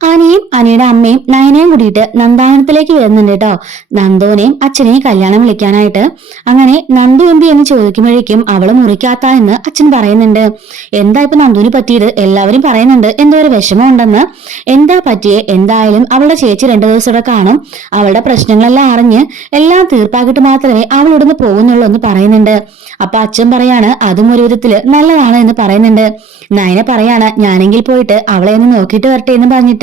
അനിയും അനിയുടെ അമ്മയും നയനയും കൂടിയിട്ട് നന്ദാവനത്തിലേക്ക് വരുന്നുണ്ട് കേട്ടോ. നന്ദുവിനെയും അച്ഛനെയും കല്യാണം വിളിക്കാനായിട്ട്. അങ്ങനെ നന്ദു എന്ത് എന്ന് ചോദിക്കുമ്പോഴേക്കും അവള് മുറിക്കാത്ത എന്ന് അച്ഛൻ പറയുന്നുണ്ട്. എന്താ ഇപ്പൊ നന്ദുവിന് പറ്റിയത്? എല്ലാവരും പറയുന്നുണ്ട് എന്തോ ഒരു വിഷമം ഉണ്ടെന്ന്. എന്താ പറ്റിയേ? എന്തായാലും അവളുടെ ചേച്ചി 2 ദിവസം ഇവിടെ കാണും. അവളുടെ പ്രശ്നങ്ങളെല്ലാം അറിഞ്ഞ് എല്ലാം തീർപ്പാക്കിയിട്ട് മാത്രമേ അവൾ ഇവിടുന്ന് പോകുന്നുള്ളൂ എന്ന് പറയുന്നുണ്ട്. അപ്പൊ അച്ഛൻ പറയാണ് അതും ഒരു വിധത്തില് നല്ലതാണ് എന്ന് പറയുന്നുണ്ട്. നയന പറയാണ് ഞാനെങ്കിൽ പോയിട്ട് അവളെ ഒന്ന് നോക്കിയിട്ട് വരട്ടെ എന്ന് പറഞ്ഞിട്ട്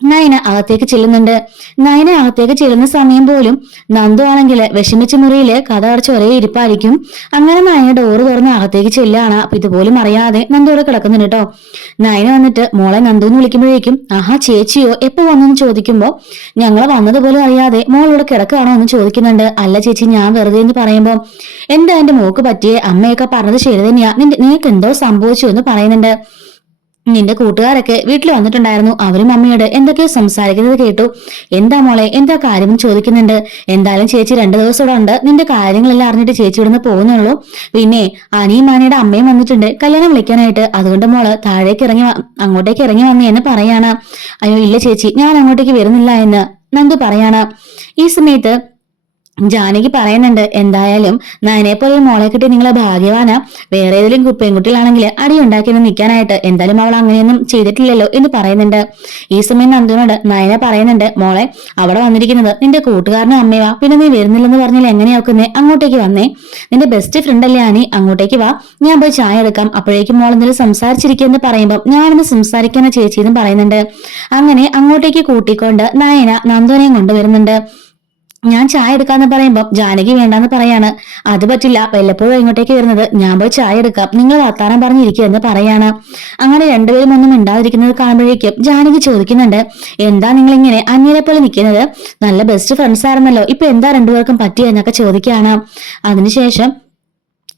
നയന അകത്തേക്ക് ചെല്ലുന്നുണ്ട്. നയന അകത്തേക്ക് ചെല്ലുന്ന സമയം പോലും നന്ദു ആണെങ്കിൽ വിഷമിച്ച മുറിയില് കഥ അടച്ച് ഒരേ ഇരിപ്പായിരിക്കും. അങ്ങനെ നയന ഡോറ് തുറന്ന് അകത്തേക്ക് ചെല്ലാണ്. അപ്പൊ ഇതുപോലും അറിയാതെ നന്ദു ഇവിടെ കിടക്കുന്നുണ്ട് കേട്ടോ. നയന വന്നിട്ട് മോളെ നന്ദു എന്ന് വിളിക്കുമ്പോഴേക്കും ആഹാ ചേച്ചിയോ എപ്പോ വന്നെന്ന് ചോദിക്കുമ്പോ ഞങ്ങളെ വന്നതുപോലും അറിയാതെ മോൾ ഇവിടെ കിടക്കുകയാണോ എന്ന് ചോദിക്കുന്നുണ്ട്. അല്ല ചേച്ചി ഞാൻ വെറുതെ എന്ന് പറയുമ്പോ എന്താ എന്റെ മോക്ക് പറ്റിയേ? അമ്മയൊക്കെ പറഞ്ഞത് ശരി തന്നെയാ, നിനക്ക് എന്തോ സംഭവിച്ചു എന്ന് പറയുന്നുണ്ട്. നിന്റെ കൂട്ടുകാരൊക്കെ വീട്ടിൽ വന്നിട്ടുണ്ടായിരുന്നു. അവരും അമ്മയോട് എന്തൊക്കെയോ സംസാരിക്കുന്നത് കേട്ടു. എന്താ മോളെ എന്താ കാര്യം ചോദിക്കുന്നുണ്ട്. എന്തായാലും ചേച്ചി 2 ദിവസം ഇവിടെ ഉണ്ട്. നിന്റെ കാര്യങ്ങളെല്ലാം അറിഞ്ഞിട്ട് ചേച്ചി ഇവിടുന്ന് പോകുന്നുള്ളൂ. പിന്നെ അനിയും അനിയുടെ അമ്മയും വന്നിട്ടുണ്ട് കല്യാണം വിളിക്കാനായിട്ട്. അതുകൊണ്ട് മോള് അങ്ങോട്ടേക്ക് ഇറങ്ങി വന്നേ എന്ന് പറയാണ്. അയ്യോ ഇല്ല ചേച്ചി ഞാൻ അങ്ങോട്ടേക്ക് വരുന്നില്ല എന്ന് നന്ദു പറയാണ്. ഈ സമയത്ത് ജാനകി പറയുന്നുണ്ട് എന്തായാലും നയനെ പോലെ മോളെ കിട്ടി നിങ്ങളെ ഭാഗ്യവാനാ. വേറെ ഏതെങ്കിലും പെൺകുട്ടികളാണെങ്കിൽ അടി ഉണ്ടാക്കി നിൽക്കാനായിട്ട്. എന്തായാലും അവൾ അങ്ങനെയൊന്നും ചെയ്തിട്ടില്ലല്ലോ എന്ന് പറയുന്നുണ്ട്. ഈ സമയം നന്ദുവിനോട് നയന പറയുന്നുണ്ട് മോളെ അവിടെ വന്നിരിക്കുന്നത് നിന്റെ കൂട്ടുകാരനും അമ്മയുവാ. പിന്നെ നീ വരുന്നില്ലെന്ന് പറഞ്ഞാൽ എങ്ങനെയാക്കുന്നേ? അങ്ങോട്ടേക്ക് വന്നേ. നിന്റെ ബെസ്റ്റ് ഫ്രണ്ട് അല്ലേ അനി? അങ്ങോട്ടേക്ക് വാ, ഞാൻ പോയി ചായ എടുക്കാം. അപ്പോഴേക്കും മോൾ എന്തെങ്കിലും സംസാരിച്ചിരിക്കുമെന്ന് പറയുമ്പോൾ ഞാനിന്ന് സംസാരിക്കുന്ന ചേച്ചി എന്നും പറയുന്നുണ്ട്. അങ്ങനെ അങ്ങോട്ടേക്ക് കൂട്ടിക്കൊണ്ട് നയന നന്ദുവിനെയും കൊണ്ടുവരുന്നുണ്ട്. ഞാൻ ചായ എടുക്കാന്ന് പറയുമ്പോ ജാനകി വേണ്ടാന്ന് പറയാണ്. അത് പറ്റില്ല, വല്ലപ്പോഴും ഇങ്ങോട്ടേക്ക് വരുന്നത്, ഞാൻ പോയി ചായ എടുക്കാം, നിങ്ങൾ വർത്താനം പറഞ്ഞിരിക്കുക എന്ന് പറയാണ്. അങ്ങനെ രണ്ടുപേരും ഒന്നും മിണ്ടാതിരിക്കുന്നത് കാണുമ്പോഴേക്കും ജാനകി ചോദിക്കുന്നുണ്ട് എന്താ നിങ്ങൾ ഇങ്ങനെ അന്യരെ പോലെ നിൽക്കുന്നത്? നല്ല ബെസ്റ്റ് ഫ്രണ്ട്സ് ആയിരുന്നല്ലോ, ഇപ്പൊ എന്താ രണ്ടുപേർക്കും പറ്റിയെന്നൊക്കെ ചോദിക്കുകയാണ്. അതിനുശേഷം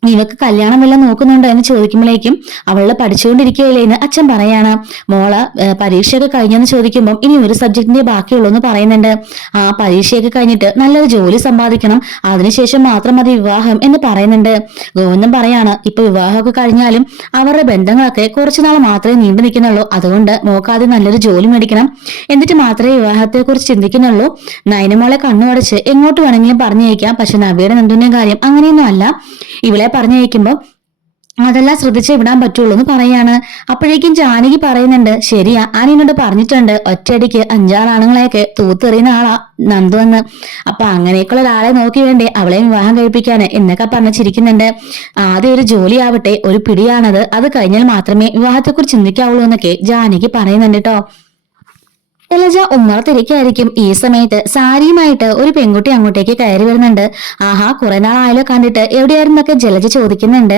നിനക്ക് കല്യാണം വല്ലതും നോക്കുന്നുണ്ടോ എന്ന് ചോദിക്കുമ്പോഴേക്കും അവള് പഠിച്ചുകൊണ്ടിരിക്കുകയല്ലേ എന്ന് അച്ഛൻ പറയാണ്. മോള് പരീക്ഷയൊക്കെ കഴിഞ്ഞെന്ന് ചോദിക്കുമ്പോൾ ഇനി ഒരു സബ്ജക്റ്റിന്റെ ബാക്കിയുള്ളൂ എന്ന് പറയുന്നുണ്ട്. ആ പരീക്ഷയൊക്കെ കഴിഞ്ഞിട്ട് നല്ലൊരു ജോലി സമ്പാദിക്കണം, അതിനുശേഷം മാത്രം മതി വിവാഹം എന്ന് പറയുന്നുണ്ട്. ഗോവിന്ദൻ പറയാണ് ഇപ്പൊ വിവാഹമൊക്കെ കഴിഞ്ഞാലും അവരുടെ ബന്ധങ്ങളൊക്കെ കുറച്ചുനാൾ മാത്രമേ നീണ്ടു നിൽക്കുന്നുള്ളൂ. അതുകൊണ്ട് മോക്കാദ്യം നല്ലൊരു ജോലി മേടിക്കണം, എന്നിട്ട് മാത്രമേ വിവാഹത്തെ കുറിച്ച് ചിന്തിക്കുന്നുള്ളൂ. നയനമോളെ കണ്ണുടച്ച് എങ്ങോട്ട് വേണമെങ്കിലും പറഞ്ഞയക്കാം. പക്ഷെ നബിയുടെ നന്ദുവിന്റെ കാര്യം അങ്ങനെയൊന്നും അല്ല. ഇവളെ പറഞ്ഞയക്കുമ്പോ അതെല്ലാം ശ്രദ്ധിച്ചേ വിടാൻ പറ്റുള്ളൂ എന്ന് പറയാണ്. അപ്പോഴേക്കും ജാനകി പറയുന്നുണ്ട് ശരിയാ, അനിയനോട് പറഞ്ഞിട്ടുണ്ട് ഒറ്റയടിക്ക് 5-6 ആണുങ്ങളെയൊക്കെ തൂത്തെറിയുന്ന ആളാ നന്ദു എന്ന്. അപ്പൊ അങ്ങനെയൊക്കെയുള്ള ഒരാളെ നോക്കി വേണ്ടേ അവളെ വിവാഹം കഴിപ്പിക്കാന് എന്നൊക്കെ പറഞ്ഞു ചിരിക്കുന്നുണ്ട്. ആദ്യം ഒരു ജോലി ആവട്ടെ, ഒരു പിടിയാണത്, അത് കഴിഞ്ഞാൽ മാത്രമേ വിവാഹത്തെക്കുറിച്ച് ചിന്തിക്കാവുള്ളൂ എന്നൊക്കെ ജാനകി പറയുന്നുണ്ട് കേട്ടോ. ശൈലജ ഉമ്മറത്തിരിക്കായിരിക്കും. ഈ സമയത്ത് സാരിയുമായിട്ട് ഒരു പെൺകുട്ടി അങ്ങോട്ടേക്ക് കയറി വരുന്നുണ്ട്. ആഹാ കുറെ നാളായാലോ കണ്ടിട്ട്, എവിടെയായിരുന്നൊക്കെ ജലജ ചോദിക്കുന്നുണ്ട്.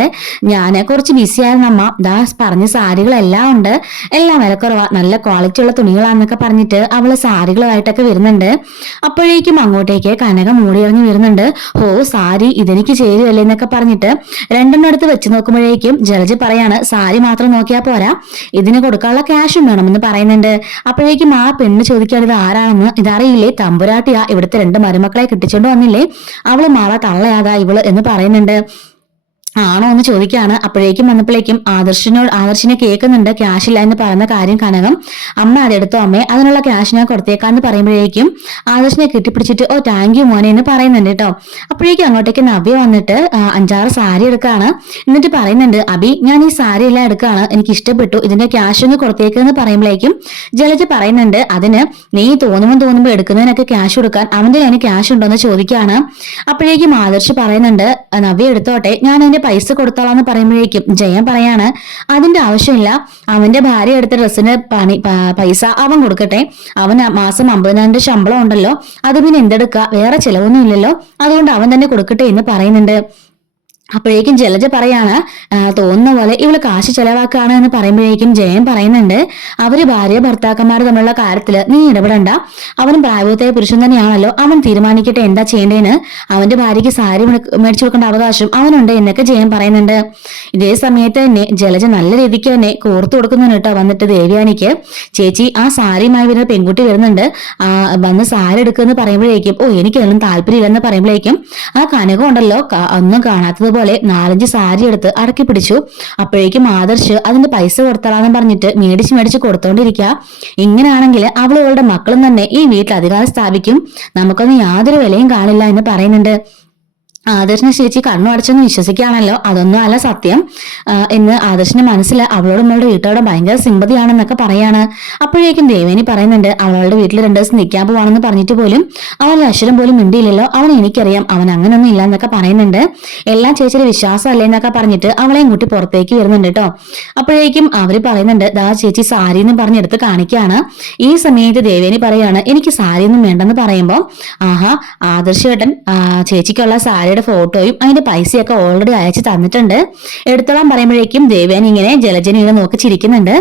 ഞാന് കുറച്ച് ബിസി ആയിരുന്നു അമ്മ, ദാ പറഞ്ഞ സാരികളെല്ലാം ഉണ്ട്, എല്ലാം വിലക്കുറവാ, നല്ല ക്വാളിറ്റി ഉള്ള തുണികളാന്നൊക്കെ പറഞ്ഞിട്ട് അവള് സാരികളുമായിട്ടൊക്കെ വരുന്നുണ്ട്. അപ്പോഴേക്കും അങ്ങോട്ടേക്ക് കനക മൂടിയിറങ്ങി വരുന്നുണ്ട്. ഓ സാരി ഇതെനിക്ക് ചേരുവല്ലേ എന്നൊക്കെ പറഞ്ഞിട്ട് 2 എടുത്ത് വെച്ച് നോക്കുമ്പോഴേക്കും ജലജ പറയാണ് സാരി മാത്രം നോക്കിയാൽ പോരാ, ഇതിന് കൊടുക്കാനുള്ള ക്യാഷും വേണമെന്ന് പറയുന്നുണ്ട്. അപ്പോഴേക്കും ആ പെണ്ണ് ചോദിക്കാണ് ഇത് ആരാണെന്ന്. ഇതറിയില്ലേ, തമ്പുരാട്ടിയാ, ഇവിടുത്തെ 2 മരുമക്കളെ കിട്ടിച്ചോണ്ട് വന്നില്ലേ, അവള് മാള തള്ളയാതാ ഇവള് എന്ന് പറയുന്നുണ്ട്. ആണോ എന്ന് ചോദിക്കാണ്. അപ്പോഴേക്കും വന്നപ്പോഴേക്കും ആദർശിനെ കേൾക്കുന്നുണ്ട്. ക്യാഷ് ഇല്ല എന്ന് പറയുന്ന കാര്യം കനകം. അമ്മ അതെടുത്തോ അമ്മേ, അതിനുള്ള ക്യാഷ് ഞാൻ കൊടുത്തേക്കാന്ന് പറയുമ്പോഴേക്കും ആദർശിനെ കെട്ടിപ്പിടിച്ചിട്ട് ഓ താങ്ക് യു മോനെ എന്ന് പറയുന്നുണ്ട് കേട്ടോ. അപ്പോഴേക്കും അങ്ങോട്ടേക്ക് നവ്യ വന്നിട്ട് 5-6 സാരി എടുക്കാണ്. എന്നിട്ട് പറയുന്നുണ്ട് അബി ഞാൻ ഈ സാരി എല്ലാം എടുക്കാണ്, എനിക്ക് ഇഷ്ടപ്പെട്ടു, ഇതിന്റെ ക്യാഷ് ഒന്ന് കൊടുത്തേക്കെന്ന് പറയുമ്പോഴേക്കും ജലജ പറയുന്നുണ്ട് അതിന് നീ തോന്നുമ്പോൾ എടുക്കുന്നതിനൊക്കെ ക്യാഷ് കൊടുക്കാൻ അവന്റെ കയ്യിൽ ക്യാഷ് ഉണ്ടോന്ന് ചോദിക്കാണ്. അപ്പോഴേക്കും ആദർശ് പറയുന്നുണ്ട് നവ്യ എടുത്തോട്ടെ, ഞാൻ അതിന്റെ പൈസ കൊടുത്തോളാന്ന് പറയുമ്പോഴേക്കും ജയൻ പറയാണ് അതിന്റെ ആവശ്യമില്ല, അവന്റെ ഭാര്യ എടുത്ത ഡ്രസ്സിന് പൈസ അവൻ കൊടുക്കട്ടെ, അവൻ മാസം 50,000 ശമ്പളം ഉണ്ടല്ലോ, അത് പിന്നെ എന്തെടുക്ക, വേറെ ചിലവൊന്നും ഇല്ലല്ലോ, അതുകൊണ്ട് അവൻ തന്നെ കൊടുക്കട്ടെ എന്ന് പറയുന്നുണ്ട്. അപ്പോഴേക്കും ജലജ പറയാണ് തോന്നുന്ന പോലെ ഇവള് കാശ് ചെലവാക്കാണ് എന്ന് പറയുമ്പോഴേക്കും ജയൻ പറയുന്നുണ്ട് അവര് ഭാര്യ ഭർത്താക്കന്മാർ തമ്മിലുള്ള കാര്യത്തില് നീ ഇടപെടണ്ട, അവൻ പ്രായപൂർത്തിയായ പുരുഷൻ തന്നെയാണല്ലോ, അവൻ തീരുമാനിക്കട്ടെ എന്താ ചെയ്യേണ്ടേന്ന്, അവന്റെ ഭാര്യയ്ക്ക് സാരി മേടിച്ചു കൊടുക്കേണ്ട അവകാശം അവനുണ്ട് എന്നൊക്കെ ജയൻ പറയുന്നുണ്ട്. ഇതേ സമയത്ത് തന്നെ ജലജ നല്ല രീതിക്ക് തന്നെ കോർത്തു കൊടുക്കുന്നുണ്ട് കേട്ടോ. വന്നിട്ട് ദേവ്യാനിക്ക് ചേച്ചി ആ സാരിയുമായി വരുന്ന പെൺകുട്ടി വരുന്നുണ്ട്, വന്ന് സാരി എടുക്കുമെന്ന് പറയുമ്പോഴേക്കും ഓ എനിക്കൊന്നും താല്പര്യമില്ലെന്ന് പറയുമ്പോഴേക്കും ആ കനകം ഉണ്ടല്ലോ ഒന്നും കാണാത്തത് പറഞ്ഞതുപോലെ 4-5 സാരി എടുത്ത് അടക്കി പിടിച്ചു. അപ്പോഴേക്കും ആദർശ് അതിന്റെ പൈസ കൊടുത്തളാന്ന് പറഞ്ഞിട്ട് മേടിച്ച് കൊടുത്തോണ്ടിരിക്കുക. ഇങ്ങനെയാണെങ്കിൽ അവളുടെ മക്കളും തന്നെ ഈ വീട്ടിൽ അധികാരം സ്ഥാപിക്കും, നമുക്കൊന്നും യാതൊരു വിലയും കാണില്ല എന്ന് പറയുന്നുണ്ട്. ആദർശിനെ ചേച്ചി കണ്ണു അടച്ചൊന്ന് വിശ്വസിക്കുകയാണല്ലോ, അതൊന്നും അല്ല സത്യം എന്ന് ആദർശിന്റെ മനസ്സിൽ അവളോടും അവളുടെ വീട്ടുകാരുടെ ഭയങ്കര സിമ്പതിയാണെന്നൊക്കെ പറയാണ്. അപ്പോഴേക്കും ദേവേനി പറയുന്നുണ്ട് അവളുടെ വീട്ടിൽ 2 ദിവസം നിൽക്കാൻ പോവാണെന്ന് പറഞ്ഞിട്ട് പോലും അവൻ അക്ഷരം പോലും മിണ്ടിയില്ലല്ലോ, അവൻ എനിക്കറിയാം അവൻ അങ്ങനൊന്നും ഇല്ല എന്നൊക്കെ പറയുന്നുണ്ട്. എല്ലാം ചേച്ചിയുടെ വിശ്വാസമല്ലേ എന്നൊക്കെ പറഞ്ഞിട്ട് അവളെയും കൂട്ടി പുറത്തേക്ക് വരുന്നുണ്ട് കേട്ടോ. അപ്പോഴേക്കും അവര് പറയുന്നുണ്ട് ദാ ചേച്ചി സാരി എന്ന് പറഞ്ഞെടുത്ത് കാണിക്കുകയാണ്. ഈ സമയത്ത് ദേവേനി പറയാണ് എനിക്ക് സാരിയൊന്നും വേണ്ടെന്ന് പറയുമ്പോൾ ആഹാ ആദർശേട്ടൻ ചേച്ചിക്കുള്ള സാരി ഫോട്ടോയും അതിന്റെ പൈസയൊക്കെ ഓൾറെഡി അയച്ചു തന്നിട്ടുണ്ട്, എടുത്തോളാൻ പറയുമ്പോഴേക്കും ദേവേനി ഇങ്ങനെ ജലജനെ നോക്കി ചിരിക്കുന്നുണ്ട്.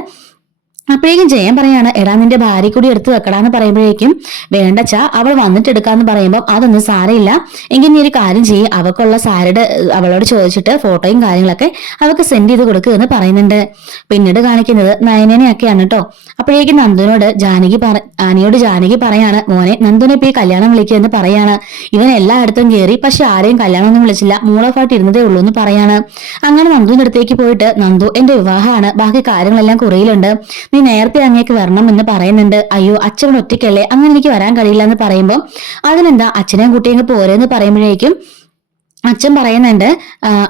അപ്പോഴേക്കും ജയൻ പറയാണ് എടാ നിന്റെ ഭാര്യ കൂടി എടുത്തു വെക്കടാന്ന് പറയുമ്പോഴേക്കും വേണ്ടച്ചാ അവൾ വന്നിട്ട് എടുക്കാന്ന് പറയുമ്പോൾ അതൊന്നും സാരയില്ല, എങ്കിൽ നീ ഒരു കാര്യം ചെയ്യും അവക്കുള്ള സാരിയുടെ അവളോട് ചോദിച്ചിട്ട് ഫോട്ടോയും കാര്യങ്ങളൊക്കെ അവൾക്ക് സെൻഡ് ചെയ്ത് കൊടുക്കുക എന്ന് പറയുന്നുണ്ട്. പിന്നീട് കാണിക്കുന്നത് നയനനെയൊക്കെയാണ് കേട്ടോ. അപ്പോഴേക്കും നന്ദുനോട് ജാനകി പറയാണ് മോനെ നന്ദുനെ ഇപ്പൊ ഈ കല്യാണം വിളിക്കുക എന്ന് പറയാണ്. ഇവൻ എല്ലായിടത്തും കയറി പക്ഷെ ആരെയും കല്യാണം ഒന്നും വിളിച്ചില്ല, മൂളോഫായിട്ട് ഇരുന്നതേ ഉള്ളൂ എന്ന് പറയാണ്. അങ്ങനെ നന്ദുവിന്റെ അടുത്തേക്ക് പോയിട്ട് നന്ദു എന്റെ വിവാഹമാണ്, ബാക്കി കാര്യങ്ങളെല്ലാം കുറയിലുണ്ട്, നീ നേരത്തെ അങ്ങേക്ക് വരണം എന്ന് പറയുന്നുണ്ട്. അയ്യോ അച്ഛൻ ഒറ്റയ്ക്കല്ലേ, അങ്ങനെ എനിക്ക് വരാൻ കഴിയില്ല എന്ന് പറയുമ്പോൾ അതിനെന്താ അച്ഛനെയും കുട്ടിയും പോരെന്ന് പറയുമ്പോഴേക്കും അച്ഛൻ പറയുന്നുണ്ട്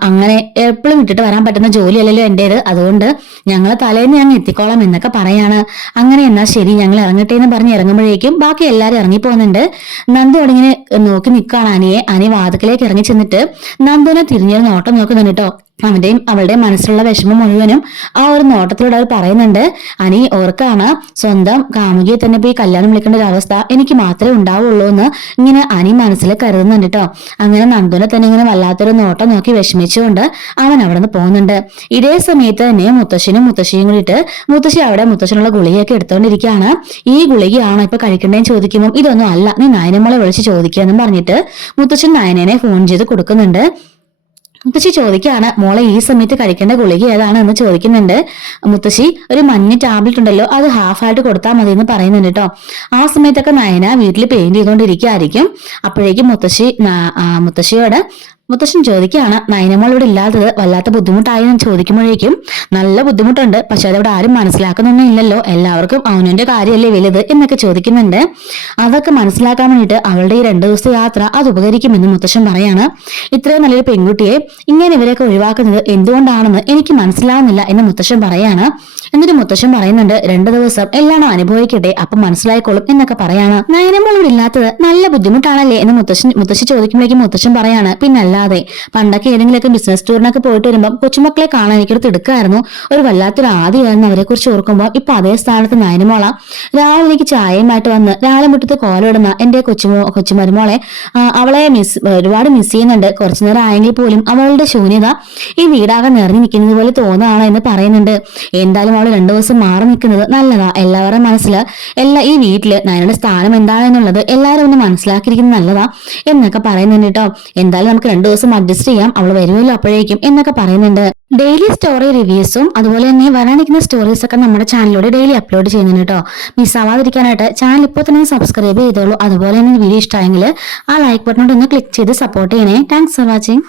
അങ്ങനെ എപ്പോഴും വിട്ടിട്ട് വരാൻ പറ്റുന്ന ജോലിയല്ലല്ലോ എന്റേത്, അതുകൊണ്ട് ഞങ്ങൾ തലേന്ന് ഞങ്ങൾ എത്തിക്കോളാം എന്നൊക്കെ പറയാണ്. അങ്ങനെ എന്നാ ശരി ഞങ്ങൾ ഇറങ്ങട്ടെ എന്ന് പറഞ്ഞ് ഇറങ്ങുമ്പോഴേക്കും ബാക്കി എല്ലാരും ഇറങ്ങിപ്പോകുന്നുണ്ട്. നന്ദു ഇങ്ങനെ നോക്കി നിൽക്കുകയാണ് അനിയെ. അനി വാതിക്കലേക്ക് ഇറങ്ങി ചെന്നിട്ട് നന്ദുവിനെ തിരിഞ്ഞൊരു നോട്ടം നോക്കുന്നുണ്ട് കേട്ടോ. അവന്റെയും അവളുടെ മനസ്സിലുള്ള വിഷമം മുഴുവനും ആ ഒരു നോട്ടത്തിലൂടെ അവർ പറയുന്നുണ്ട്. അനി ഓർക്കാണ് സ്വന്തം കാമുകിയെ തന്നെ പോയി കല്യാണം വിളിക്കേണ്ട ഒരു അവസ്ഥ എനിക്ക് മാത്രമേ ഉണ്ടാവുള്ളൂ എന്ന് ഇങ്ങനെ അനി മനസ്സിൽ കരുതുന്നുണ്ട് കേട്ടോ. അങ്ങനെ നന്ദുനെ തന്നെ ഇങ്ങനെ വല്ലാത്തൊരു നോട്ടം നോക്കി വിഷമിച്ചുകൊണ്ട് അവൻ അവിടെ നിന്ന് പോകുന്നുണ്ട്. ഇതേ സമയത്ത് തന്നെ മുത്തശ്ശിയും കൂടിയിട്ട് മുത്തശ്ശി അവിടെ മുത്തശ്ശനുള്ള ഗുളികയൊക്കെ എടുത്തോണ്ടിരിക്കുകയാണ്. ഈ ഗുളികയാണോ ഇപ്പൊ കഴിക്കണ്ടേന്ന് ചോദിക്കുമ്പോൾ ഇതൊന്നും അല്ല, നീ നയനമോളെ വിളിച്ച് ചോദിക്കുക എന്നും പറഞ്ഞിട്ട് മുത്തശ്ശൻ നയനനെ ഫോൺ ചെയ്ത് കൊടുക്കുന്നുണ്ട്. മുത്തശ്ശി ചോദിക്കുകയാണ് മോളെ ഈ സമയത്ത് കഴിക്കേണ്ട ഗുളിക ഏതാണ് എന്ന് ചോദിക്കുന്നുണ്ട്. മുത്തശ്ശി ഒരു മഞ്ഞ ടാബ്ലറ്റ് ഉണ്ടല്ലോ അത് ഹാഫായിട്ട് കൊടുത്താൽ മതി എന്ന് പറയുന്നുണ്ട് കേട്ടോ. ആ സമയത്തൊക്കെ നയന വീട്ടിൽ പെയിന്റ് ചെയ്തുകൊണ്ടിരിക്കുകയായിരിക്കും. അപ്പോഴേക്കും മുത്തശ്ശൻ ചോദിക്കുകയാണ് നയനമോൾ ഇവിടെ ഇല്ലാത്തത് വല്ലാത്ത ബുദ്ധിമുട്ടായി എന്ന് ചോദിക്കുമ്പോഴേക്കും നല്ല ബുദ്ധിമുട്ടുണ്ട്, പക്ഷെ അതവിടെ ആരും മനസ്സിലാക്കുന്നൊന്നും ഇല്ലല്ലോ, എല്ലാവർക്കും അവനവന്റെ കാര്യമല്ലേ വലുത് എന്നൊക്കെ ചോദിക്കുന്നുണ്ട്. അതൊക്കെ മനസ്സിലാക്കാൻ വേണ്ടിയിട്ട് അവളുടെ ഈ 2 ദിവസത്തെ യാത്ര അത് ഉപകരിക്കുമെന്ന് മുത്തശ്ശൻ പറയാണ്. ഇത്രയും നല്ലൊരു പെൺകുട്ടിയെ ഇങ്ങനെ ഇവരൊക്കെ ഒഴിവാക്കുന്നത് എന്തുകൊണ്ടാണെന്ന് എനിക്ക് മനസ്സിലാവുന്നില്ല എന്ന് മുത്തശ്ശൻ പറയാണ്. എന്നിട്ട് മുത്തശ്ശൻ പറയുന്നുണ്ട് 2 ദിവസം എല്ലാം അനുഭവിക്കട്ടെ അപ്പൊ മനസ്സിലായിക്കോളും എന്നൊക്കെ പറയാണ്. നയനമോൾ ഇവിടെ ഇല്ലാത്തത് നല്ല ബുദ്ധിമുട്ടാണല്ലേ എന്ന് മുത്തശ്ശി ചോദിക്കുമ്പോഴേക്കും മുത്തശ്ശൻ പറയാണ് പിന്നല്ലാതെ പണ്ടൊക്കെ ഏതെങ്കിലുമൊക്കെ ബിസിനസ് ടൂറിനൊക്കെ പോയിട്ട് വരുമ്പോൾ കൊച്ചുമക്കളെ കാണാൻ എനിക്കൊരു തിടുക്കായിരുന്നു, ഒരു വല്ലാത്തൊരു ആദ്യമായിരുന്നു അവരെ കുറിച്ച് ഓർക്കുമ്പോൾ. ഇപ്പൊ അതേ സ്ഥാനത്ത് നയനമോള രാവിലെ എനിക്ക് ചായയുമായിട്ട് വന്ന് രാവിലെ മുറ്റത്ത് കോലിടുന്ന എന്റെ കൊച്ചുമരുമോളെ അവളെ ഒരുപാട് മിസ് ചെയ്യുന്നുണ്ട്. കുറച്ചു നേരം ആയെങ്കിൽ പോലും അവളുടെ ശൂന്യത ഈ വീടാകെ നിറഞ്ഞു നിൽക്കുന്നത് പോലെ തോന്നുകയാണ് എന്ന് പറയുന്നുണ്ട്. എന്തായാലും അവൾ 2 ദിവസം മാറി നിൽക്കുന്നത് നല്ലതാ, എല്ലാവരുടെ മനസ്സിൽ ഈ വീട്ടില് നയനയുടെ സ്ഥാനം എന്താണെന്നുള്ളത് എല്ലാവരും ഒന്ന് മനസ്സിലാക്കിയിരിക്കുന്നത് നല്ലതാ എന്നൊക്കെ പറയുന്നുണ്ട് കേട്ടോ. എന്തായാലും നമുക്ക് 2 ദിവസം അഡ്ജസ്റ്റ് ചെയ്യാം, അവൾ വരുമല്ലോ അപ്പോഴേക്കും എന്നൊക്കെ പറയുന്നുണ്ട്. ഡെയിലി സ്റ്റോറി റിവ്യൂസും അതുപോലെ തന്നെ വരാനിരിക്കുന്ന സ്റ്റോറീസ് ഒക്കെ നമ്മുടെ ചാനലിലൂടെ ഡെയിലി അപ്ലോഡ് ചെയ്യുന്നുണ്ട് കേട്ടോ. മിസ് ആവാതിരിക്കാനായിട്ട് ചാനൽ ഇപ്പോൾ തന്നെ സബ്സ്ക്രൈബ് ചെയ്തോളൂ. അതുപോലെ തന്നെ വീഡിയോ ഇഷ്ടമായെങ്കിൽ ആ ലൈക്ക് ബട്ടൺ ഒന്ന് ക്ലിക്ക് ചെയ്ത് സപ്പോർട്ട് ചെയ്യണേ. Thanks for watching.